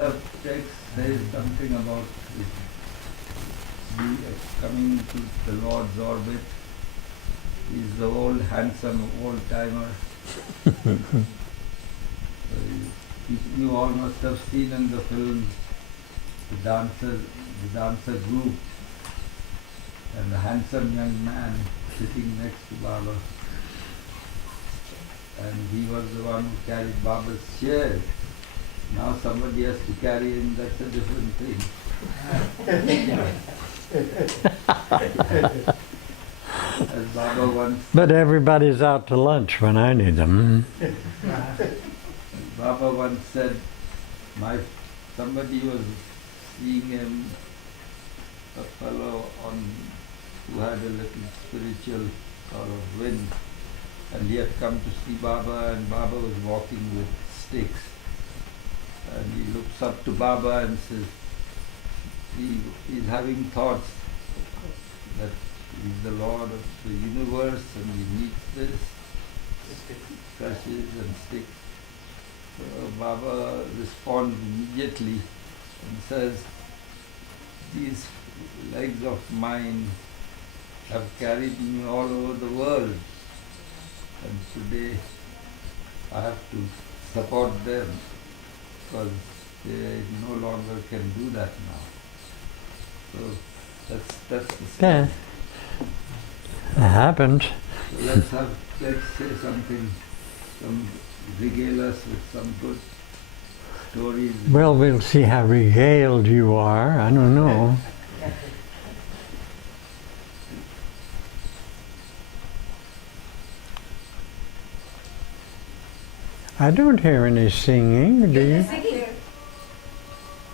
The text says something about coming to the Lord's orbit. He's the old, handsome, old-timer. You all must have seen in the film the dancer group and the handsome young man sitting next to Baba. And he was the one who carried Baba's chair. Now somebody has to carry him, that's a different thing. As Baba once... But everybody's out to lunch when I need them. Baba once said, somebody was seeing him, a fellow who had a little spiritual sort of wind, and he had come to see Baba, and Baba was walking with sticks. And he looks up to Baba and says, he's having thoughts that he's the Lord of the universe and he needs this, crushes and sticks. So Baba responds immediately and says, these legs of mine have carried me all over the world, and today I have to support them because they no longer can do that now. So that's the story. Yeah, it happened. So let's say something, regale us with some good stories. Well, we'll see how regaled you are. I don't know. I don't hear any singing, do you?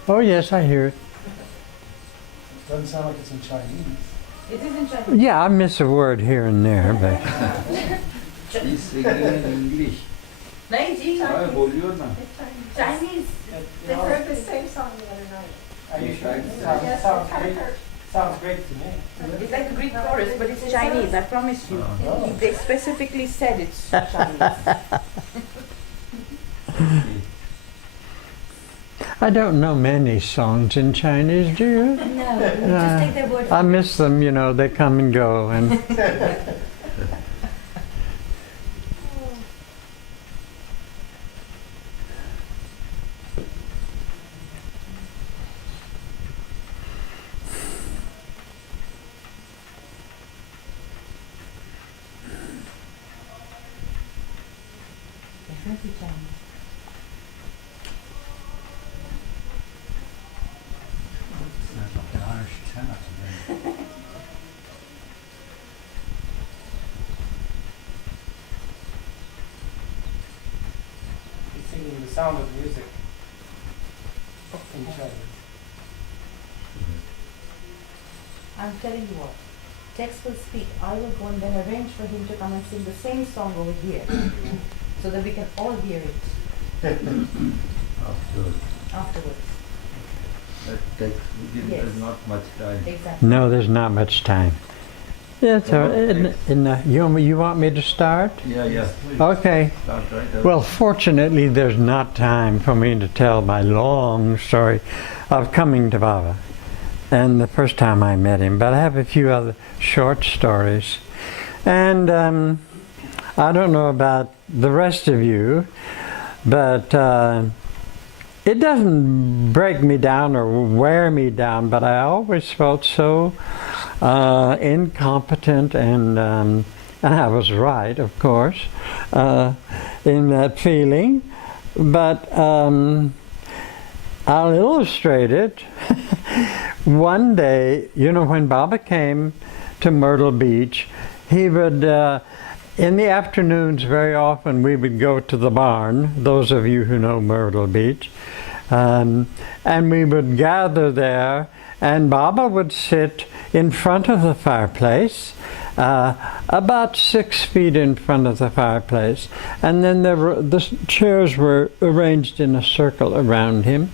Oh yes, I hear it. It doesn't sound like it's in Chinese. It is in Chinese. Yeah, I miss a word here and there, but He's singing in English. Chinese. They heard the same song the other night. Are you sure? Yes, Sounds I great. heard. Sounds great to me. It's like a Greek chorus, but it's Chinese, I promise you. Oh. They specifically said it's Chinese. I don't know many songs in Chinese, do you? No, just take their word for I it. miss them, you know, they come and go. And Definitely Chinese. Sounds like an Irish tenor to me. He's singing the sound of music in Chinese. I'm telling you what, Tex will speak, I will go and then arrange for him to come and sing the same song over here, so that we can all hear it afterwards. That text, Yes. there's not much time. Exactly. no, there's not much time. Yeah, so you want me to start? Yeah. Okay. Start right away. Well, fortunately, there's not time for me to tell my long story of coming to Baba and the first time I met him, but I have a few other short stories. And I don't know about the rest of you, but it doesn't break me down or wear me down, but I always felt so incompetent, and I was right, of course, in that feeling. But I'll illustrate it. One day, you know, when Baba came to Myrtle Beach, he would, in the afternoons very often, we would go to the barn, those of you who know Myrtle Beach, and we would gather there, and Baba would sit in front of the fireplace, about 6 feet in front of the fireplace, and then the chairs were arranged in a circle around him,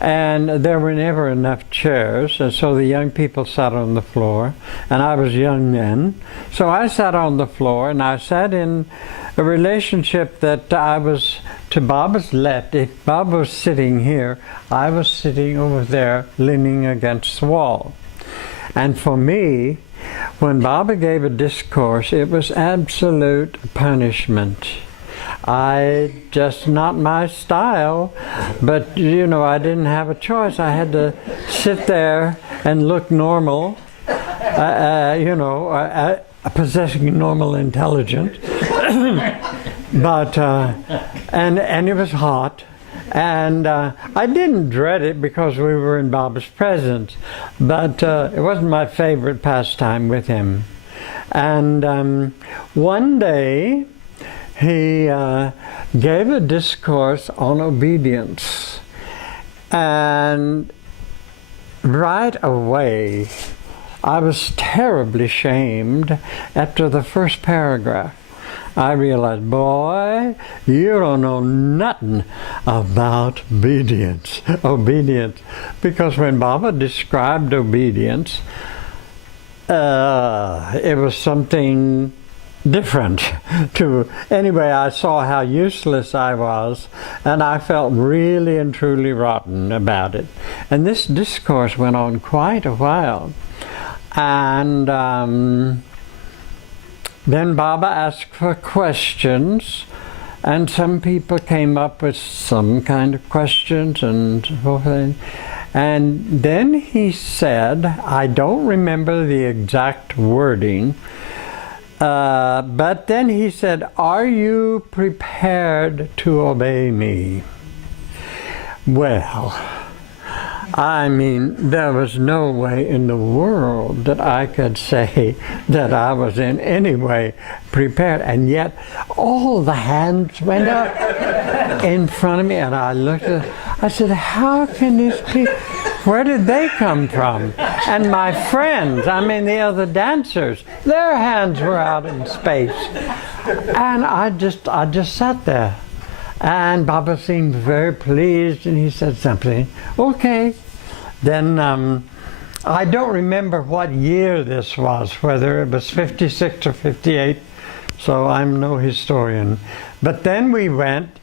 and there were never enough chairs, and so the young people sat on the floor, and I was young then, so I sat on the floor, and I sat in a relationship that I was to Baba's left, if Baba was sitting here, I was sitting over there leaning against the wall. And for me, when Baba gave a discourse, it was absolute punishment. Just not my style, but you know, I didn't have a choice. I had to sit there and look normal, possessing normal intelligence. But, and it was hot. And I didn't dread it because we were in Baba's presence, but it wasn't my favorite pastime with him. And one day he gave a discourse on obedience, and right away I was terribly shamed after the first paragraph. I realized, boy, you don't know nothing about obedience. Because when Baba described obedience, it was something different. Anyway, I saw how useless I was, and I felt really and truly rotten about it. And this discourse went on quite a while. And then Baba asked for questions, and some people came up with some kind of questions and so forth. And then he said, I don't remember the exact wording, but then he said, are you prepared to obey me? Well, I mean, there was no way in the world that I could say that I was in any way prepared, and yet all the hands went up in front of me, and I looked at it, I said, how can these people, where did they come from? And my friends, I mean the other dancers, their hands were out in space. And I just sat there. And Baba seemed very pleased, and he said something. Okay. Then I don't remember what year this was, whether it was 56 or 58, so I'm no historian. But then we went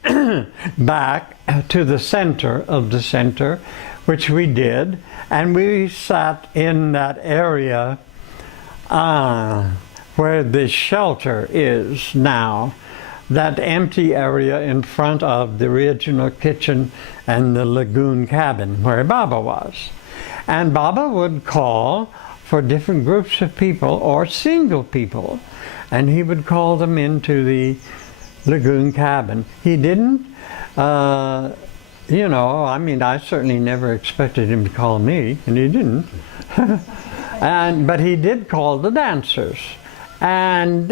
back to the center of the center, which we did, and we sat in that area where the shelter is now. That empty area in front of the original kitchen and the lagoon cabin where Baba was. And Baba would call for different groups of people or single people, and he would call them into the lagoon cabin. He didn't, I mean, I certainly never expected him to call me, and he didn't. But he did call the dancers. And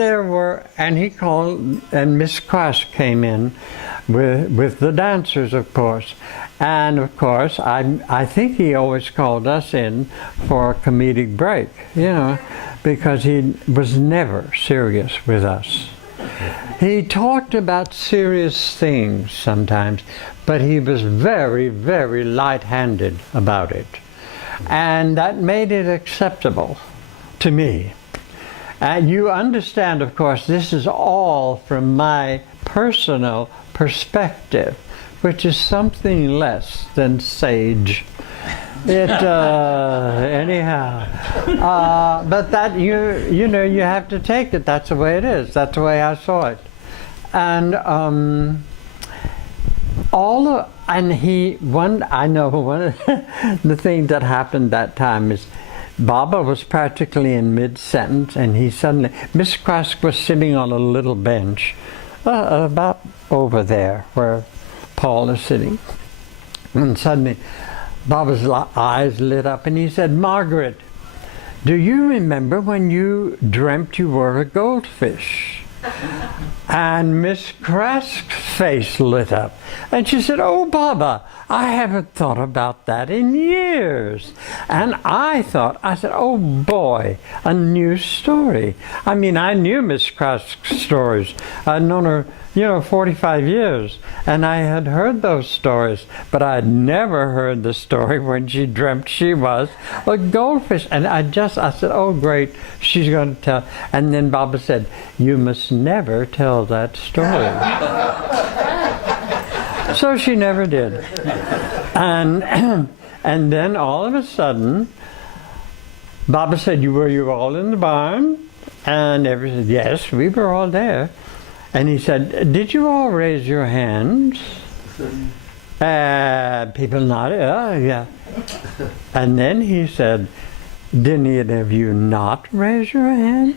he called, and Miss Cross came in with the dancers, of course. And of course, I think he always called us in for a comedic break, because he was never serious with us. He talked about serious things sometimes, but he was very, very light-handed about it. And that made it acceptable to me. And you understand, of course, this is all from my personal perspective, which is something less than sage. Anyhow. But that, you have to take it. That's the way it is. That's the way I saw it. And I know one of the things that happened that time is Baba was practically in mid-sentence, and he suddenly, Miss Krask was sitting on a little bench about over there where Paul is sitting. And suddenly Baba's eyes lit up, and he said, Margaret, do you remember when you dreamt you were a goldfish? And Miss Krask's face lit up, and she said, oh, Baba, I haven't thought about that in years. And I said, oh boy, a new story. I mean, I knew Miss Krask's stories. I'd known her, 45 years, and I had heard those stories, but I had never heard the story when she dreamt she was a goldfish. And I said, oh great, she's going to tell. And then Baba said, you must never tell that story. So she never did. And and then all of a sudden, Baba said, were you all in the barn? And everyone said, yes, we were all there. And he said, did you all raise your hands? People nodded, oh, yeah. And then he said, didn't any of you not raise your hands?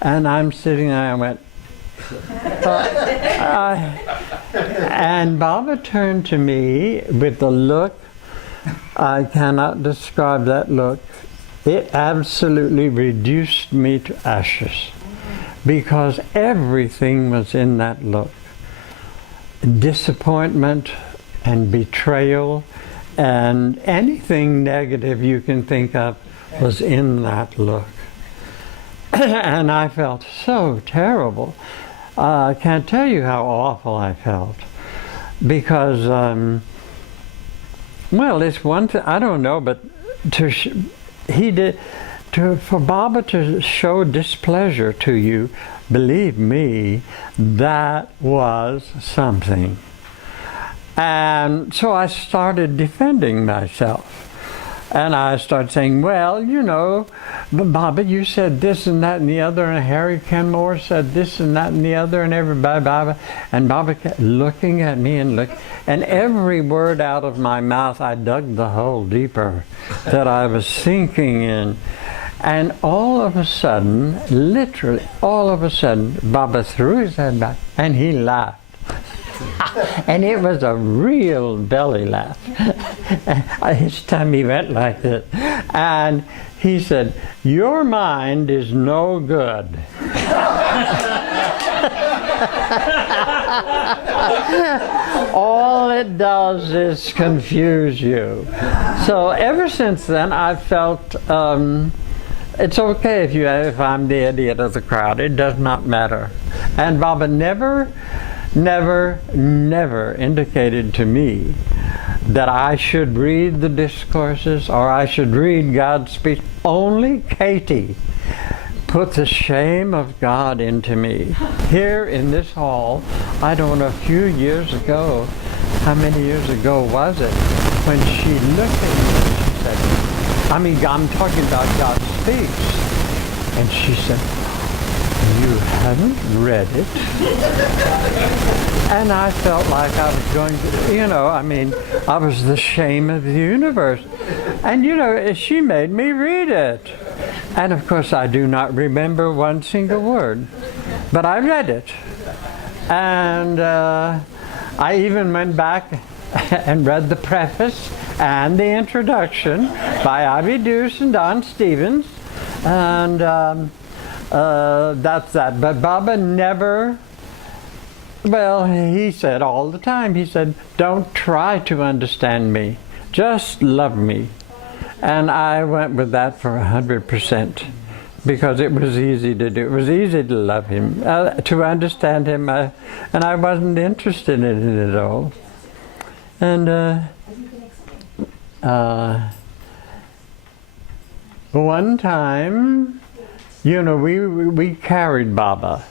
And I'm sitting there, I went, and Baba turned to me with the look, I cannot describe that look. It absolutely reduced me to ashes because everything was in that look. Disappointment and betrayal and anything negative you can think of was in that look. And I felt so terrible. I can't tell you how awful I felt because, well, it's one thing, I don't know, but for Baba to show displeasure to you, believe me, that was something. And so I started defending myself. And I started saying, well, you know, Baba, you said this and that and the other, and Harry Kenmore said this and that and the other, and everybody, Baba. And Baba kept looking at me and every word out of my mouth, I dug the hole deeper that I was sinking in. And all of a sudden, literally all of a sudden, Baba threw his head back and he laughed. And it was a real belly laugh. His tummy went like this. And he said, your mind is no good. All it does is confuse you. So ever since then, I've felt it's okay if I'm the idiot of the crowd. It does not matter. And Baba never indicated to me that I should read the Discourses or I should read God's speech. Only Katie put the shame of God into me. Here in this hall, I don't know, a few years ago, how many years ago was it, when she looked at me and she said, I'm talking about God's speech. And she said, you haven't read it? And I felt like I was going to, I was the shame of the universe. And she made me read it. And of course I do not remember one single word. But I read it. And I even went back and read the preface and the introduction by Ivy Deuce and Don Stevens. And that's that. But Baba never, well, he said all the time, he said, don't try to understand me, just love me. And I went with that for 100% because it was easy to do. It was easy to love him, to understand him, and I wasn't interested in it at all. And one time, we carried Baba.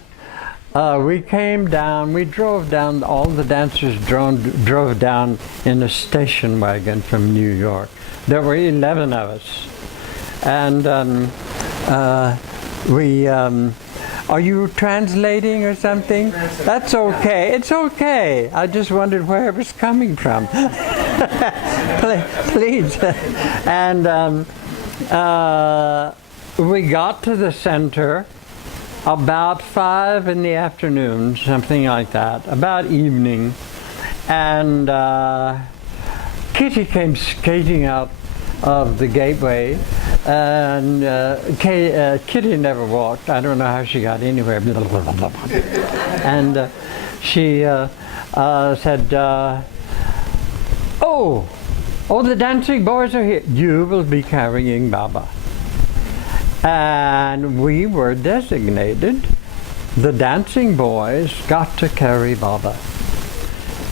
We came down, we drove down, all the dancers drove down in a station wagon from New York. There were 11 of us. And are you translating or something? That's okay, it's okay. I just wondered where it was coming from. Please. And we got to the center about 5 in the afternoon, something like that, about evening. And Kitty came skating out of the gateway, and Kitty never walked. I don't know how she got anywhere. And she said, oh, the dancing boys are here. You will be carrying Baba. And we were designated. The dancing boys got to carry Baba.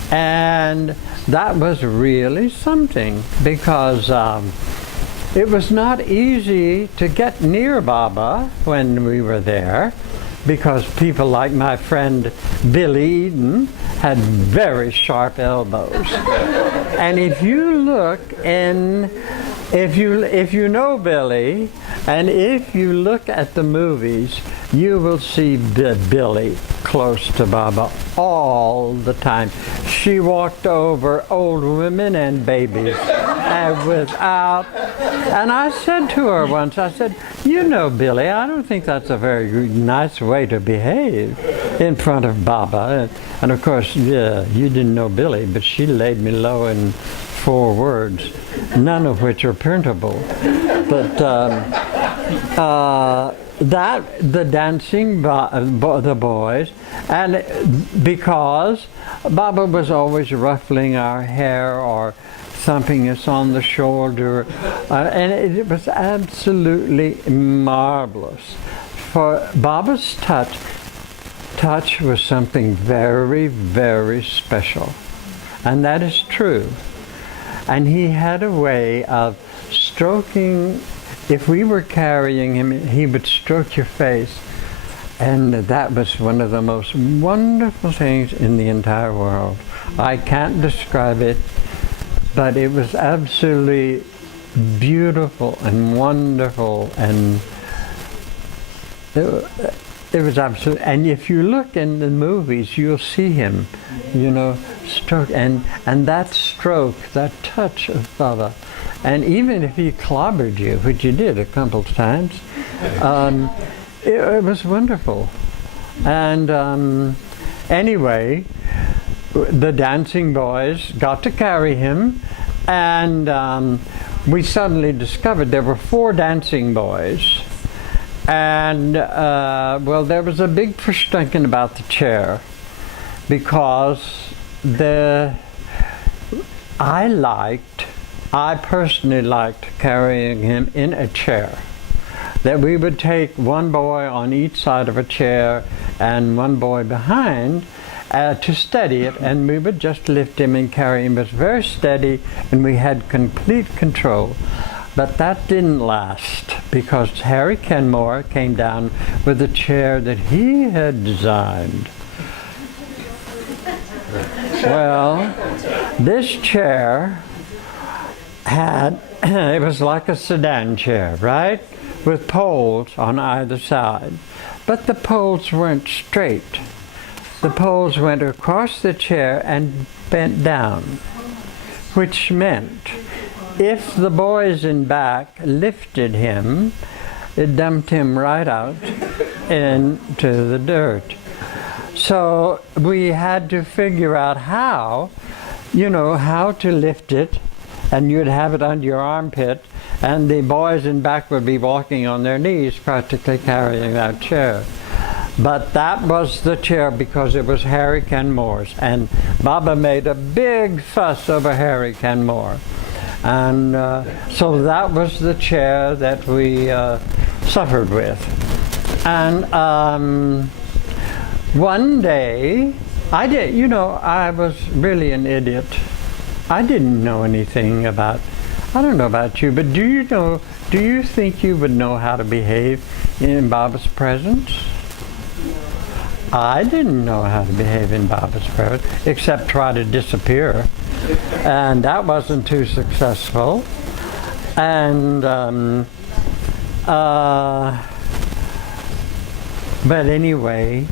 And that was really something because it was not easy to get near Baba when we were there because people like my friend Billy Eden had very sharp elbows. And if you look in, if you know Billy, and if you look at the movies, you will see Billy close to Baba all the time. She walked over old women and babies and I said to her once, I said, you know, Billy, I don't think that's a very nice way to behave in front of Baba. And of course, yeah, you didn't know Billy, but she laid me low in 4 words, none of which are printable. But the dancing, the boys, and because Baba was always ruffling our hair or thumping us on the shoulder, and it was absolutely marvelous. For Baba's touch was something very, very special, and that is true. And he had a way of stroking. If we were carrying him, he would stroke your face, and that was one of the most wonderful things in the entire world. I can't describe it, but it was absolutely beautiful and wonderful, and it was absolutely. And if you look in the movies, you'll see him, you know, stroke, and that stroke, that touch of Baba. And even if he clobbered you, which he did a couple of times, it was wonderful. And anyway, the dancing boys got to carry him, and we suddenly discovered there were 4 dancing boys. And well, there was a big frustrating about the chair, because I personally liked carrying him in a chair. That we would take one boy on each side of a chair and one boy behind to steady it, and we would just lift him and carry him. It was very steady, and we had complete control. But that didn't last, because Harry Kenmore came down with a chair that he had designed. Well, this chair it was like a sedan chair, right? With poles on either side. But the poles weren't straight. The poles went across the chair and bent down, which meant if the boys in back lifted him, it dumped him right out into the dirt. So we had to figure out how to lift it, and you'd have it under your armpit, and the boys in back would be walking on their knees practically carrying that chair. But that was the chair because it was Harry Kenmore's, and Baba made a big fuss over Harry Kenmore. And so that was the chair that we suffered with. And one day, I was really an idiot. I didn't know anything about, I don't know about you, but do you think you would know how to behave in Baba's presence? I didn't know how to behave in Baba's presence, except try to disappear. And that wasn't too successful. And but anyway,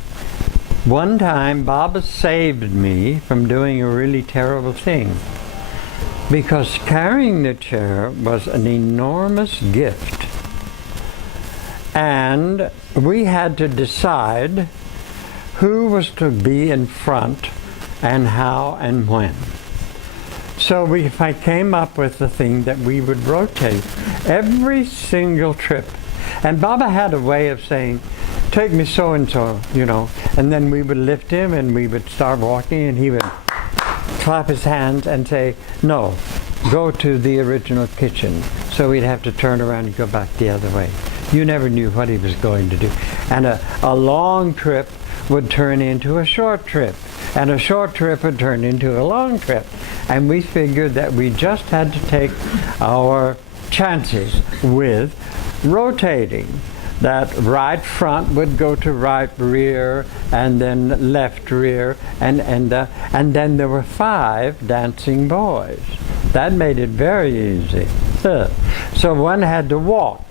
one time Baba saved me from doing a really terrible thing, because carrying the chair was an enormous gift, and we had to decide who was to be in front and how and when. So I came up with the thing that we would rotate every single trip. And Baba had a way of saying, take me so-and-so, and then we would lift him and we would start walking, and he would clap his hands and say, no, go to the original kitchen. So we'd have to turn around and go back the other way. You never knew what he was going to do. And a long trip would turn into a short trip, and a short trip would turn into a long trip. And we figured that we just had to take our chances with rotating. that right front would go to right rear, and then left rear, and then there were 5 dancing boys. That made it very easy. So one had to walk.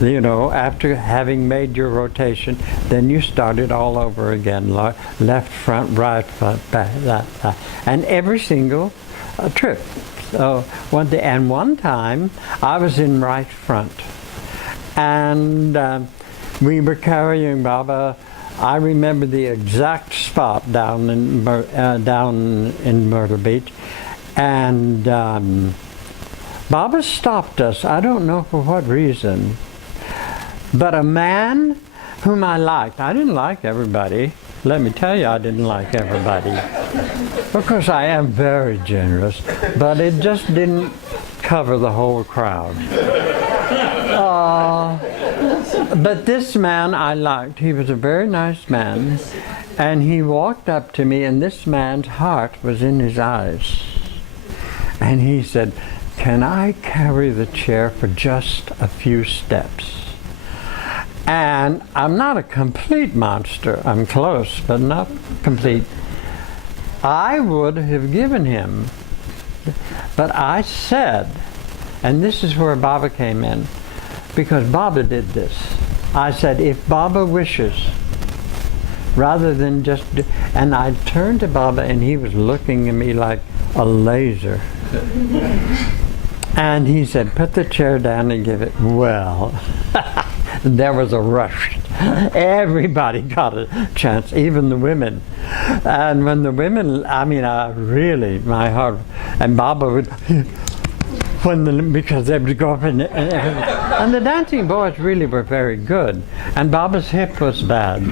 You know, after having made your rotation, then you started all over again. Left front, right front, back, that. And every single trip. So one time I was in right front, and we were carrying Baba. I remember the exact spot down in Myrtle Beach, and Baba stopped us. I don't know for what reason. But a man whom I liked, I didn't like everybody. Let me tell you, I didn't like everybody. Of course, I am very generous, but it just didn't cover the whole crowd. But this man I liked. He was a very nice man, and he walked up to me, and this man's heart was in his eyes. And he said, "Can I carry the chair for just a few steps?" And I'm not a complete monster. I'm close, but not complete. I would have given him, but I said, and this is where Baba came in, because Baba did this. I said, if Baba wishes, rather than just do, and I turned to Baba, and he was looking at me like a laser. And he said, "Put the chair down and give it." Well, there was a rush. Everybody got a chance, even the women. And when the women, I mean, really, my heart, and Baba would, because they would go up and the dancing boys really were very good. And Baba's hip was bad,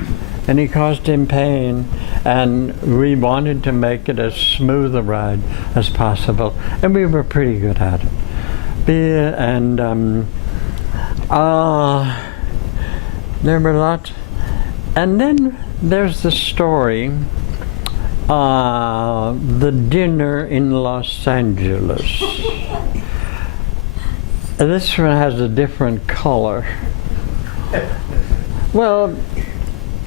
and he caused him pain, and we wanted to make it as smooth a ride as possible, and we were pretty good at it. And there were lots. And then there's the story, the dinner in Los Angeles. This one has a different color. Well,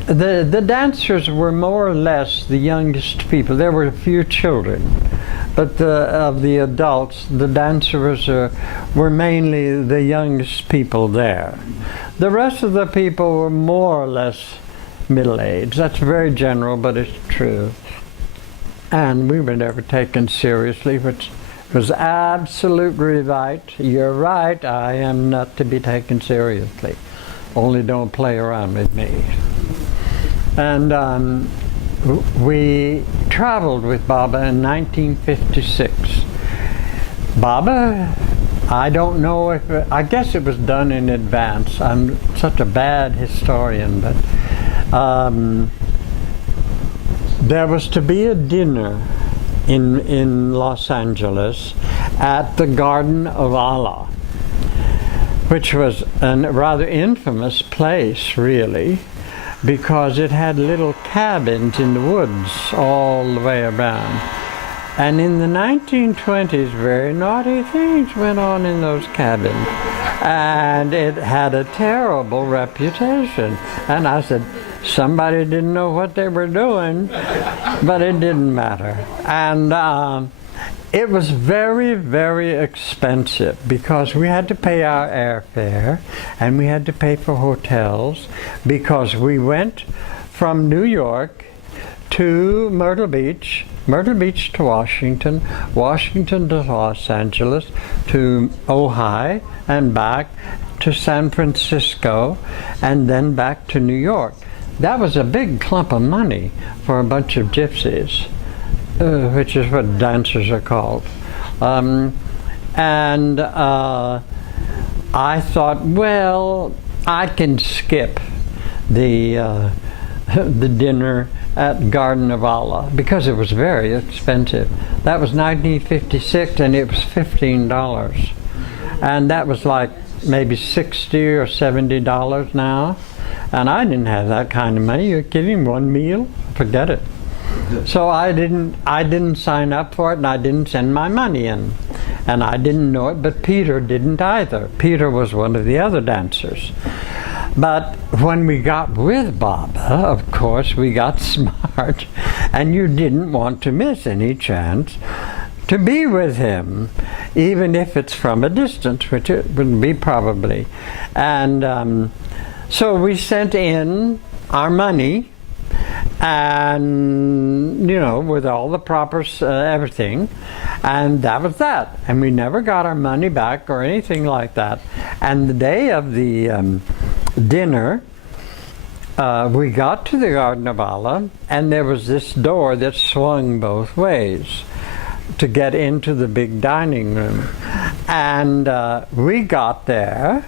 the dancers were more or less the youngest people. There were a few children, but of the adults, the dancers were mainly the youngest people there. The rest of the people were more or less middle-aged. That's very general, but it's true. And we were never taken seriously, which was absolutely right. You're right, I am not to be taken seriously. Only don't play around with me. And we traveled with Baba in 1956. Baba, I don't know if, I guess it was done in advance. I'm such a bad historian, but there was to be a dinner in Los Angeles at the Garden of Allah, which was a rather infamous place, really, because it had little cabins in the woods all the way around. And in the 1920s, very naughty things went on in those cabins. And it had a terrible reputation. And I said, somebody didn't know what they were doing, but it didn't matter. And it was very, very expensive because we had to pay our airfare and we had to pay for hotels because we went from New York to Myrtle Beach to Washington, Washington to Los Angeles, to Ojai, and back to San Francisco, and then back to New York. That was a big clump of money for a bunch of gypsies, which is what dancers are called. And I thought, well, I can skip the dinner at Garden of Allah because it was very expensive. That was 1956 and it was $15. And that was like maybe $60 or $70 now. And I didn't have that kind of money. You're kidding? One meal? Forget it. So I didn't sign up for it, and I didn't send my money in. And I didn't know it, but Peter didn't either. Peter was one of the other dancers. But when we got with Baba, of course, we got smart, and you didn't want to miss any chance to be with him, even if it's from a distance, which it would be probably. And so we sent in our money, and with all the proper everything, and that was that. And we never got our money back or anything like that. And the day of the dinner, we got to the Garden of Allah, and there was this door that swung both ways to get into the big dining room. And we got there,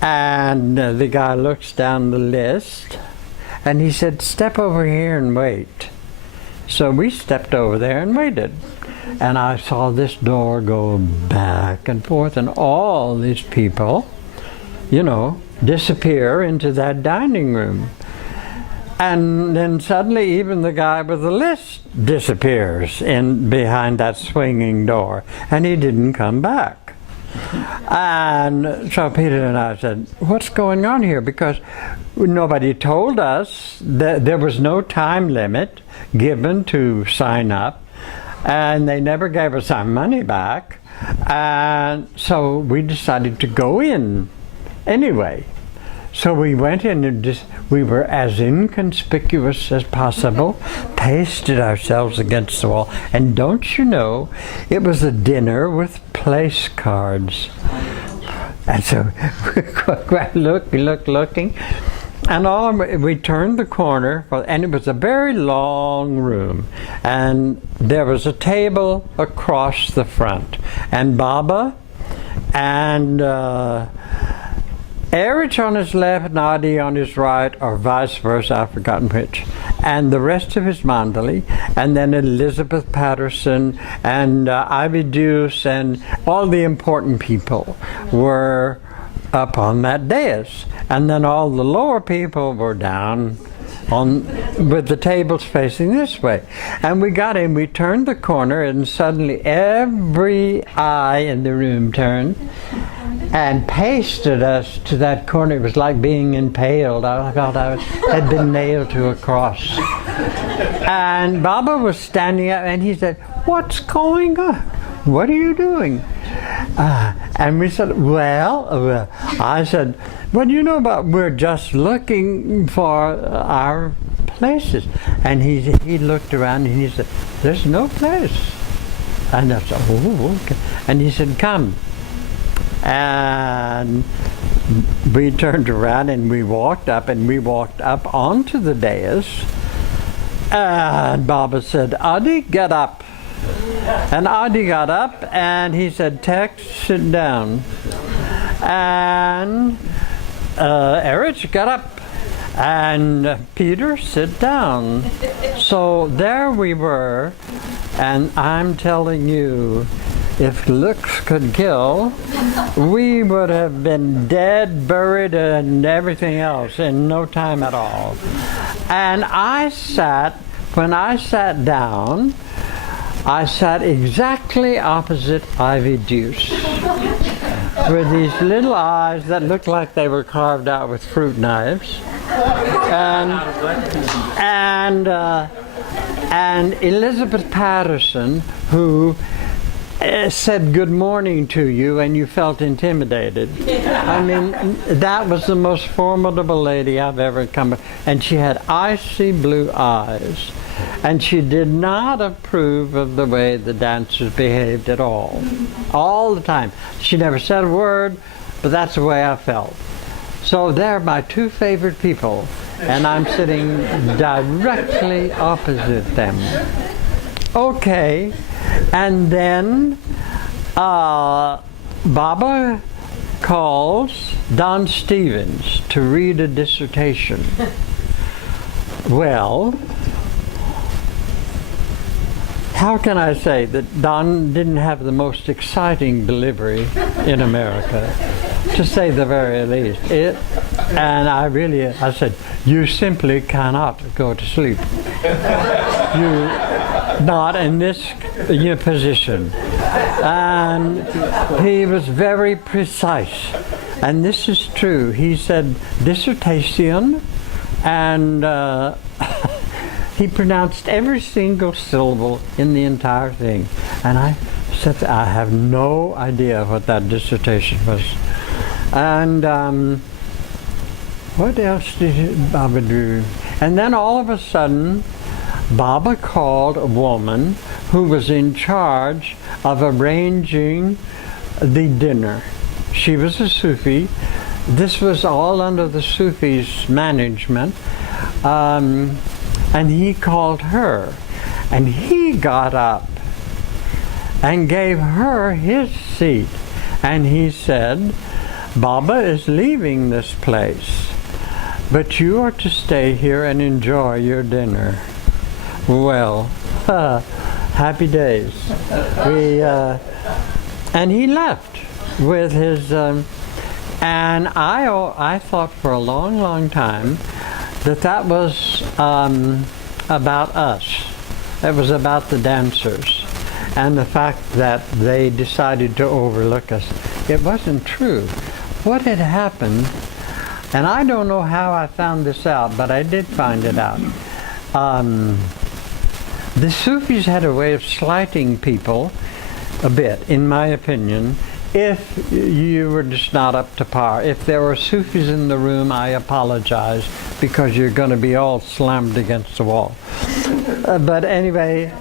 and the guy looks down the list, and he said, "Step over here and wait." So we stepped over there and waited. And I saw this door go back and forth, and all these people, disappear into that dining room. And then suddenly even the guy with the list disappears in behind that swinging door, and he didn't come back. And so Peter and I said, "What's going on here?" Because nobody told us that there was no time limit given to sign up, and they never gave us our money back. And so we decided to go in anyway. So we went in and we were as inconspicuous as possible, pasted ourselves against the wall. And don't you know, it was a dinner with place cards. And so looking, and we turned the corner, and it was a very long room. And there was a table across the front. And Baba and Erich on his left and Adi on his right, or vice versa, I've forgotten which, and the rest of his mandali, and then Elizabeth Patterson and Ivy Deuce and all the important people were up on that dais, and then all the lower people were down with the tables facing this way. And we got in, we turned the corner, and suddenly every eye in the room turned and pasted us to that corner. It was like being impaled. I thought I had been nailed to a cross. And Baba was standing up, and he said, "What's going on? What are you doing?" And we said, I said, we're just looking for our places. And he looked around and he said, "There's no place." And I said, "Oh, okay." And he said, "Come." And we turned around and we walked up onto the dais. And Baba said, "Adi, get up." And Adi got up and he said, "Tex, sit down." And Erich got up and Peter, sit down. So there we were, and I'm telling you, if looks could kill, we would have been dead, buried, and everything else in no time at all. And when I sat down, I sat exactly opposite Ivy Deuce, with these little eyes that looked like they were carved out with fruit knives, and Elizabeth Patterson, who said good morning to you and you felt intimidated. I mean, that was the most formidable lady I've ever come across. And she had icy blue eyes. And she did not approve of the way the dancers behaved at all the time. She never said a word, but that's the way I felt. So they're my two favorite people, and I'm sitting directly opposite them. Okay, and then Baba calls Don Stevens to read a dissertation. Well, how can I say that Don didn't have the most exciting delivery in America, to say the very least. And I said, "You simply cannot go to sleep. Not in this position." And he was very precise. And this is true. He said dissertation, and he pronounced every single syllable in the entire thing. And I said, I have no idea what that dissertation was. And what else did Baba do? And then all of a sudden, Baba called a woman who was in charge of arranging the dinner. She was a Sufi. This was all under the Sufi's management. And he called her. And he got up and gave her his seat. And he said, Baba is leaving this place, but you are to stay here and enjoy your dinner. Well, happy days. And he left with his, and I thought for a long, long time that was about us. It was about the dancers and the fact that they decided to overlook us. It wasn't true. What had happened, and I don't know how I found this out, but I did find it out. The Sufis had a way of slighting people a bit, in my opinion, if you were just not up to par. If there were Sufis in the room, I apologize, because you're going to be all slammed against the wall. But anyway,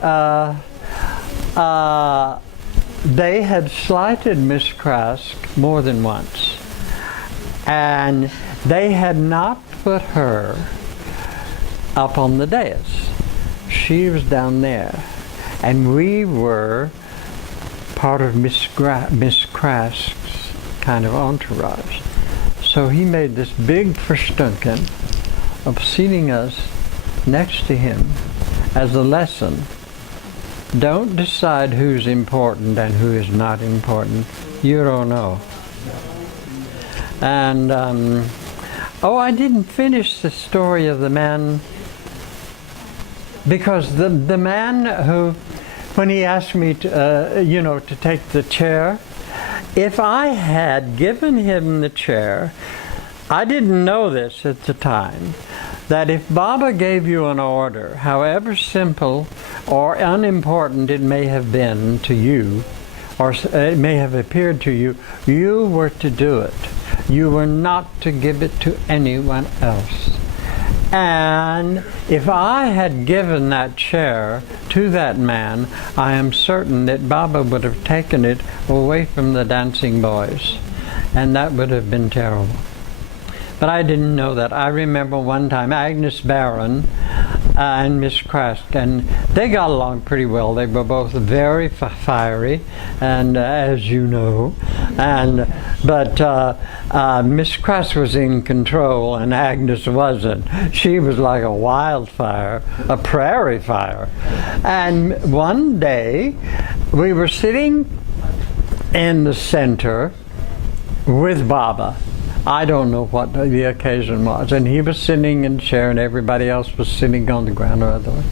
they had slighted Miss Krask more than once. And they had not put her up on the dais. She was down there. And we were part of Miss Krask's kind of entourage. So he made this big verstunken of seating us next to him as a lesson. Don't decide who's important and who is not important. You don't know. And, I didn't finish the story of the man, because the man who, when he asked me to, to take the chair, if I had given him the chair, I didn't know this at the time, that if Baba gave you an order, however simple or unimportant it may have been to you, or it may have appeared to you, you were to do it. You were not to give it to anyone else. And if I had given that chair to that man, I am certain that Baba would have taken it away from the dancing boys. And that would have been terrible. But I didn't know that. I remember one time Agnes Barron and Miss Krask, and they got along pretty well. They were both very fiery, and as you know, but Miss Krask was in control and Agnes wasn't. She was like a wildfire, a prairie fire. And one day we were sitting in the center with Baba. I don't know what the occasion was. And he was sitting in a chair and everybody else was sitting on the ground or otherwise.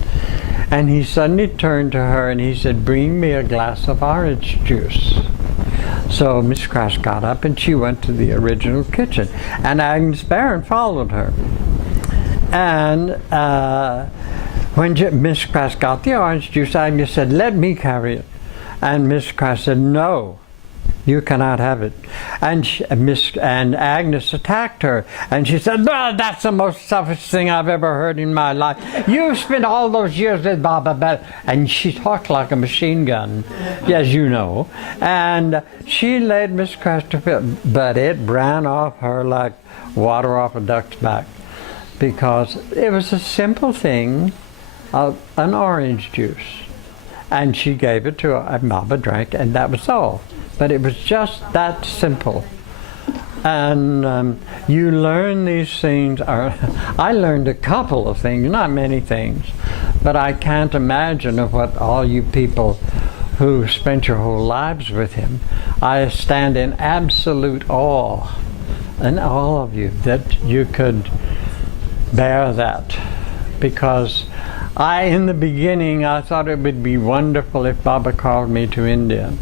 And he suddenly turned to her and he said, bring me a glass of orange juice. So Miss Krask got up and she went to the original kitchen. And Agnes Barron followed her. And when Miss Krask got the orange juice, Agnes said, let me carry it. And Miss Krask said, no. You cannot have it. And Agnes attacked her. And she said, oh, that's the most selfish thing I've ever heard in my life. You spent all those years with Baba. And she talked like a machine gun, as you know. And she laid Miss Krask to fit, but it ran off her like water off a duck's back. Because it was a simple thing of an orange juice. And she gave it to her, and Baba drank, and that was all. But it was just that simple. And you learn these things. I learned a couple of things, not many things, but I can't imagine of what all you people who spent your whole lives with him. I stand in absolute awe, and all of you, that you could bear that. Because in the beginning, I thought it would be wonderful if Baba called me to India.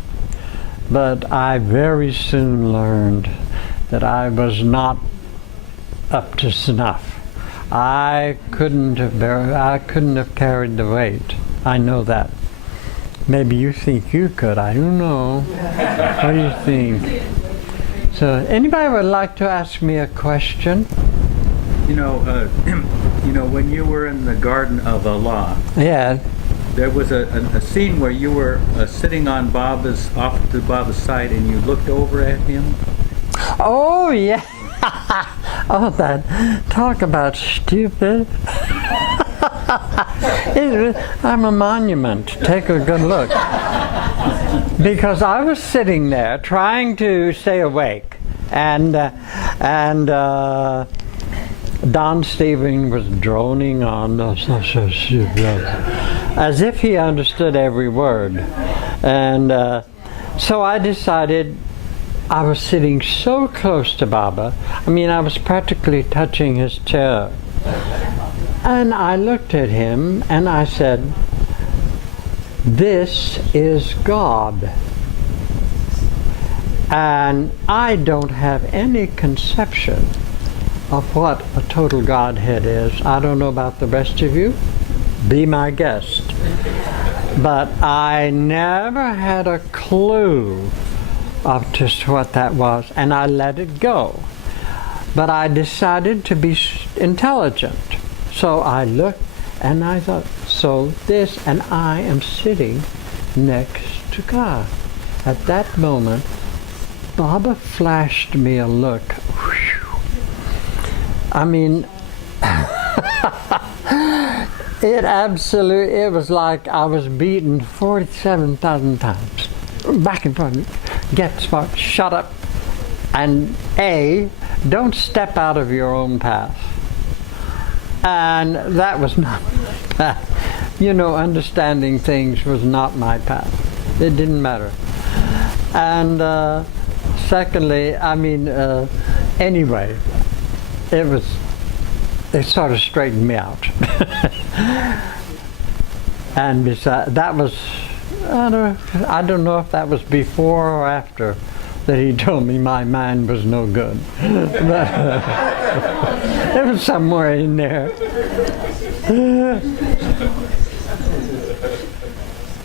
But I very soon learned that I was not up to snuff. I couldn't have carried the weight. I know that. Maybe you think you could. I don't know. What do you think? So, anybody would like to ask me a question? You know, when you were in the Garden of Allah, Yeah. there was a scene where you were sitting on off to Baba's side, and you looked over at him. Oh, yeah. Oh, that. Talk about stupid. I'm a monument. Take a good look. Because I was sitting there trying to stay awake, and Don Stephen was droning on as if he understood every word. And so I decided, I was sitting so close to Baba. I mean, I was practically touching his chair. And I looked at him and I said, "This is God." And I don't have any conception of what a total Godhead is. I don't know about the rest of you. Be my guest. But I never had a clue of just what that was, and I let it go. But I decided to be intelligent. So I looked and I thought, so this, and I am sitting next to God. At that moment, Baba flashed me a look. Whew. I mean, it was like I was beaten 47,000 times. Back and forth. Get smart, shut up, and don't step out of your own path. And that was not my path. You know, understanding things was not my path. It didn't matter. And secondly, I mean, anyway, it sort of straightened me out. And besides, that was, I don't know if that was before or after that he told me my mind was no good. But it was somewhere in there.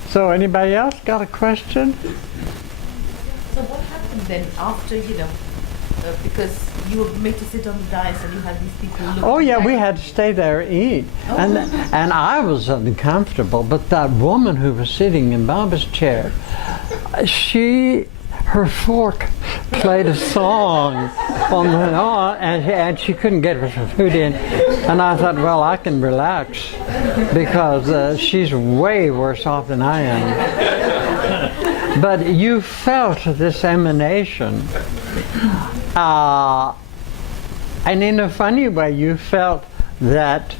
So anybody else got a question? So what happened then after, because you were made to sit on the dais and you had these people looking Oh yeah, at we you. had to stay there and eat. Oh. And I was uncomfortable, but that woman who was sitting in Baba's chair, her fork played a song and she couldn't get her food in. And I thought, well, I can relax because she's way worse off than I am. But you felt this emanation. And in a funny way, you felt that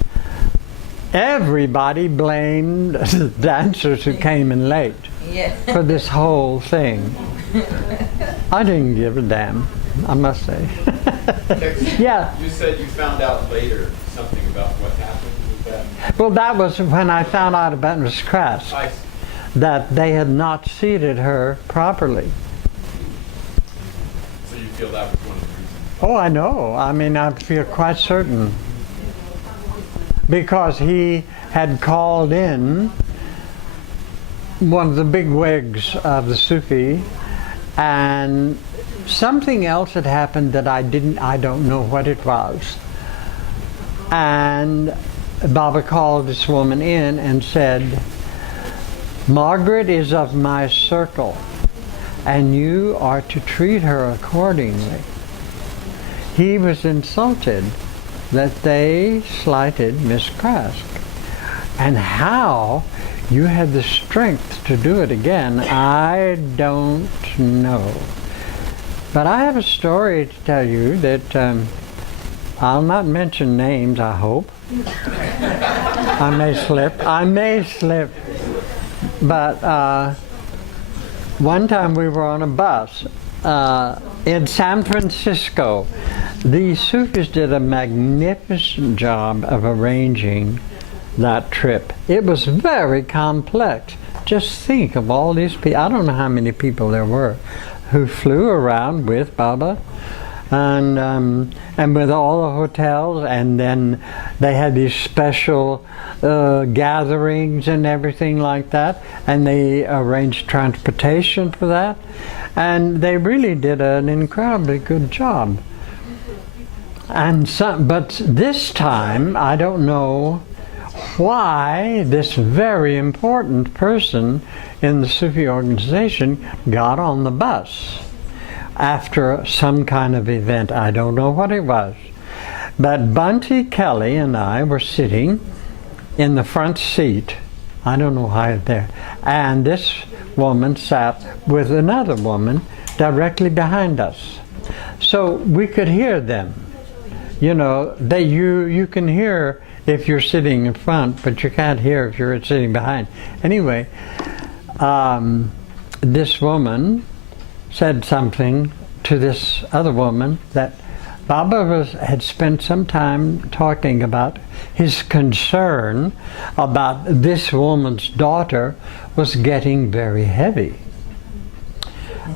everybody blamed the dancers who came in late for this whole thing. I didn't give a damn, I must say. Yeah. You said you found out later something about what happened with that. Well, that was when I found out about Miss Crass, I see. that they had not seated her properly. So you feel that was one of the reasons? Oh, I know. I mean, I feel quite certain. Because he had called in one of the big wigs of the Sufi, and something else had happened that I don't know what it was. And Baba called this woman in and said, "Margaret is of my circle, and you are to treat her accordingly." He was insulted that they slighted Miss Crask. And how you had the strength to do it again, I don't know. But I have a story to tell you that I'll not mention names, I hope. I may slip. But one time we were on a bus in San Francisco. The Sufis did a magnificent job of arranging that trip. It was very complex. Just think of all these people. I don't know how many people there were who flew around with Baba, and with all the hotels, and then they had these special gatherings and everything like that, and they arranged transportation for that, and they really did an incredibly good job. But this time, I don't know why this very important person in the Sufi organization got on the bus after some kind of event. I don't know what it was. But Bunty Kelly and I were sitting in the front seat. I don't know why there. And this woman sat with another woman directly behind us. So we could hear them. You know, you can hear if you're sitting in front, but you can't hear if you're sitting behind. Anyway, this woman said something to this other woman that Baba had spent some time talking about his concern about this woman's daughter was getting very heavy.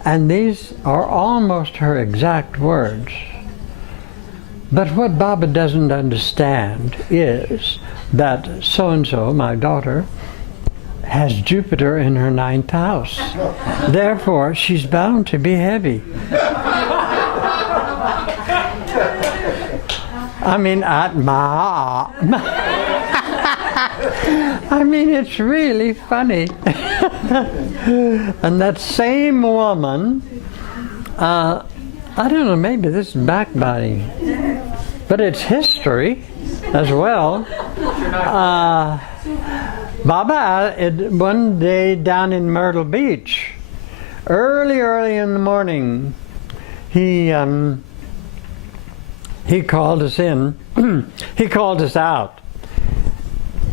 And these are almost her exact words. But what Baba doesn't understand is that so-and-so, my daughter, has Jupiter in her 9th house. Therefore, she's bound to be heavy. I mean, I mean, it's really funny. And that same woman, I don't know, maybe this is backbiting, but it's history as well. Baba, one day down in Myrtle Beach, early in the morning, he called us in. He called us out.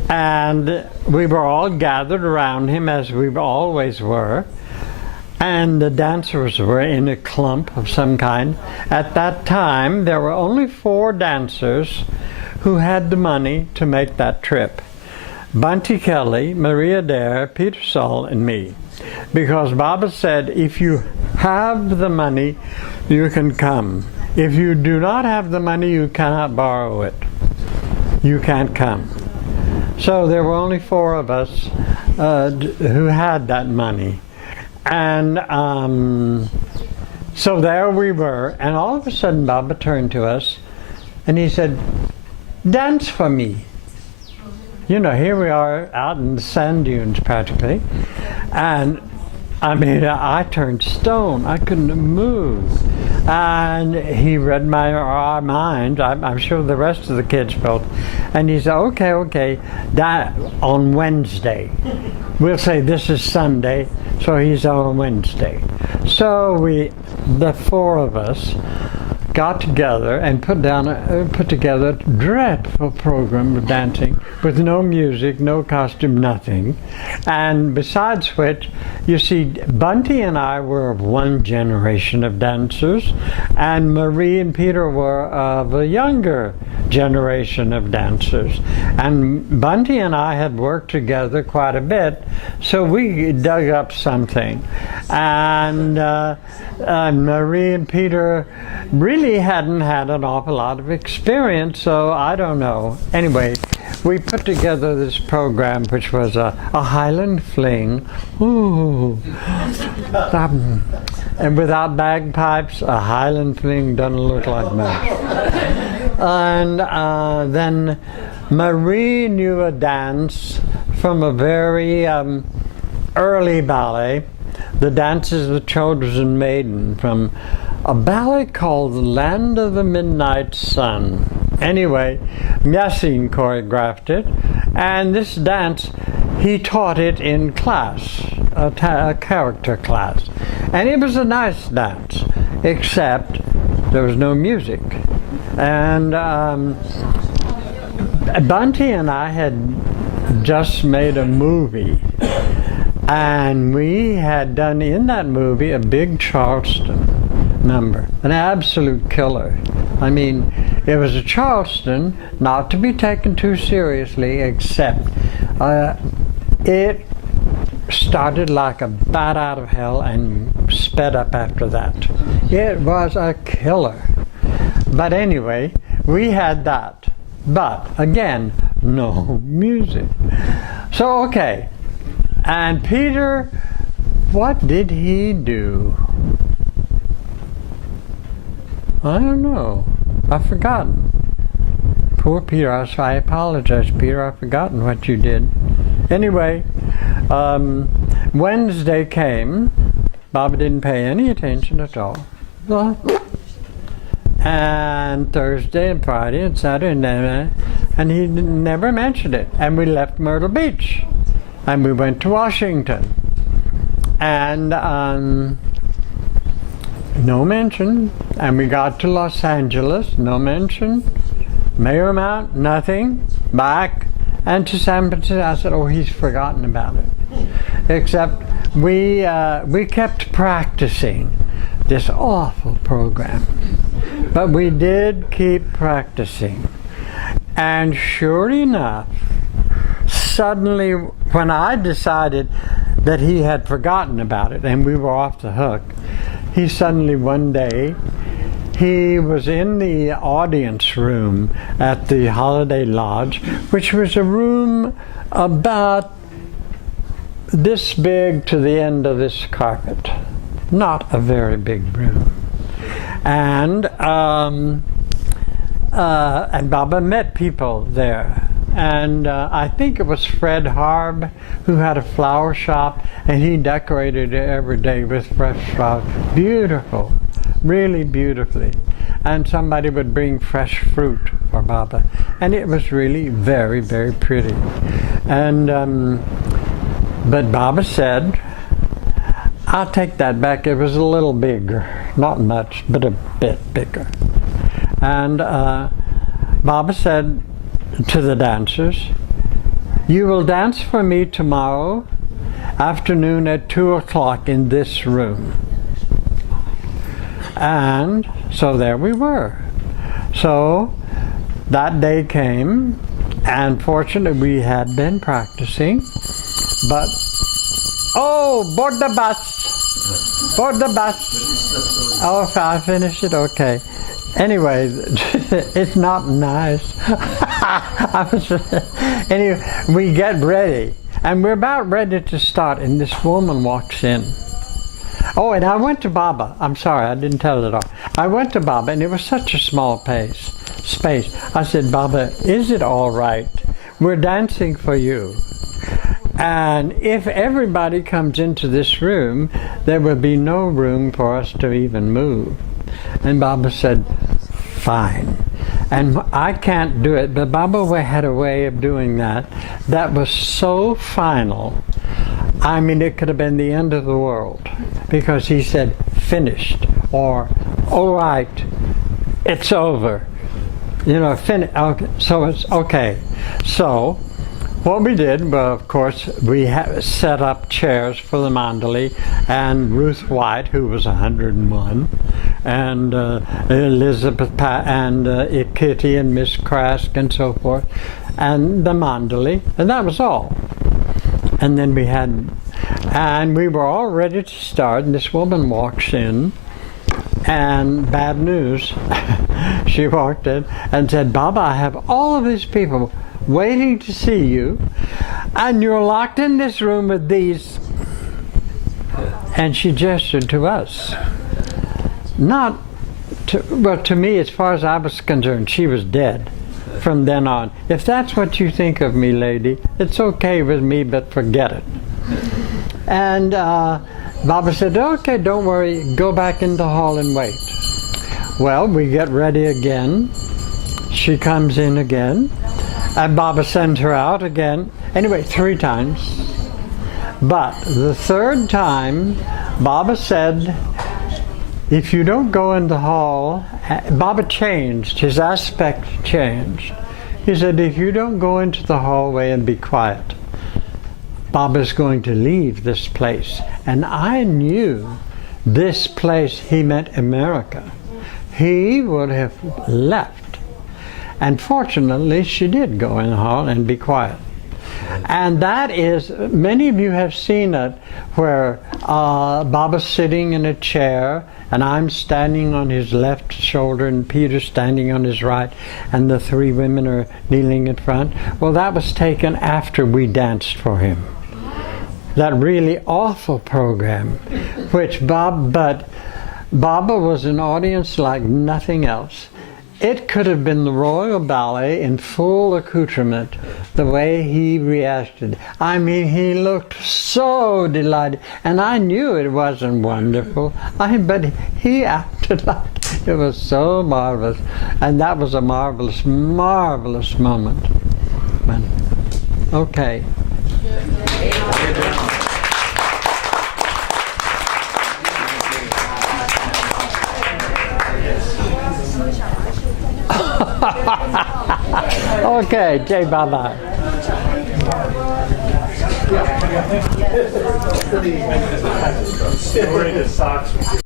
And we were all gathered around him, as we always were. And the dancers were in a clump of some kind. At that time, there were only 4 dancers who had the money to make that trip. Bunty Kelly, Maria Adair, Peter Saul, and me. Because Baba said, if you have the money, you can come. If you do not have the money, you cannot borrow it. You can't come. So there were only 4 of us who had that money. And so there we were, and all of a sudden Baba turned to us and he said, dance for me. You know, here we are out in the sand dunes practically, and I mean, I turned stone. I couldn't move. And he read our minds. I'm sure the rest of the kids felt. And he said, okay, that on Wednesday. We'll say this is Sunday, so he's on Wednesday. So the 4 of us, got together and put together a dreadful program of dancing with no music, no costume, nothing. And besides which, you see, Bunty and I were of one generation of dancers, and Marie and Peter were of a younger generation of dancers. And Bunty and I had worked together quite a bit, so we dug up something. And Marie and Peter really hadn't had an awful lot of experience, so I don't know. Anyway, we put together this program, which was a Highland fling. Ooh. And without bagpipes, a Highland fling doesn't look like much. And then Marie knew a dance from a very early ballet, the Dances of the Chosen Maiden, from a ballet called The Land of the Midnight Sun. Anyway, Yasin choreographed it, and this dance, he taught it in class, a character class. And it was a nice dance, except there was no music. And Bunty and I had just made a movie, and we had done in that movie a big Charleston number, an absolute killer. I mean, it was a Charleston, not to be taken too seriously, except it started like a bat out of hell and sped up after that. It was a killer. But anyway, we had that. But again, no music. So, okay. And Peter, what did he do? I don't know. I've forgotten. Poor Peter. I apologize, Peter. I've forgotten what you did. Anyway, Wednesday came. Baba didn't pay any attention at all. And Thursday and Friday and Saturday, and he never mentioned it. And we left Myrtle Beach. And we went to Washington. And no mention. And we got to Los Angeles, no mention. Meherabad, nothing. Back. And to San Francisco, I said, oh, he's forgotten about it. Except we kept practicing this awful program. But we did keep practicing. And sure enough, suddenly when I decided that he had forgotten about it and we were off the hook, he suddenly one day, he was in the audience room at the Holiday Lodge, which was a room about this big to the end of this carpet. Not a very big room. And Baba met people there. And I think it was Fred Harb who had a flower shop, and he decorated it every day with fresh flowers. Beautiful, really beautifully. And somebody would bring fresh fruit for Baba. And it was really very, very pretty. And but Baba said, I'll take that back. It was a little bigger. Not much, but a bit bigger. And Baba said to the dancers, you will dance for me tomorrow afternoon at 2 o'clock in this room. And so there we were. So that day came, and fortunately we had been practicing, but oh, board the bus! Board the bus! Oh, I finished it? Okay. Anyway, it's not nice. Anyway, we get ready, and we're about ready to start, and this woman walks in. Oh, and I went to Baba. I'm sorry, I didn't tell it all. I went to Baba, and it was such a small space. I said, Baba, is it all right? We're dancing for you. And if everybody comes into this room, there will be no room for us to even move. And Baba said, fine. And I can't do it, but Baba had a way of doing that that was so final. I mean, it could have been the end of the world, because he said, finished, or, all right, it's over. You know, okay, so it's okay. So what we did, well, of course, we set up chairs for the Mandali, and Ruth White, who was 101, and Elizabeth and Kitty and Miss Krask and so forth, and the Mandali, and that was all. And then we were all ready to start, and this woman walks in, and bad news. She walked in and said, Baba, I have all of these people waiting to see you, and you're locked in this room with these. And she gestured to us. Not to, well, to me, as far as I was concerned, she was dead from then on. If that's what you think of me, lady, it's okay with me, but forget it. And Baba said, okay, don't worry, go back in the hall and wait. Well, we get ready again. She comes in again. And Baba sends her out again. Anyway, 3 times. But the 3rd time, Baba said, if you don't go in the hall, Baba changed, his aspect changed. He said, if you don't go into the hallway and be quiet, Baba's going to leave this place. And I knew this place, he meant America. He would have left. And fortunately, she did go in the hall and be quiet. And that is, many of you have seen it, where Baba's sitting in a chair, and I'm standing on his left shoulder, and Peter's standing on his right, and the three women are kneeling in front. Well, that was taken after we danced for him. That really awful program, but Baba was an audience like nothing else. It could have been the Royal Ballet in full accoutrement, the way he reacted. I mean, he looked so delighted, and I knew it wasn't wonderful, but he acted like it was so marvelous, and that was a marvelous, marvelous moment. Okay. Okay, Jai Baba. Wearing his socks.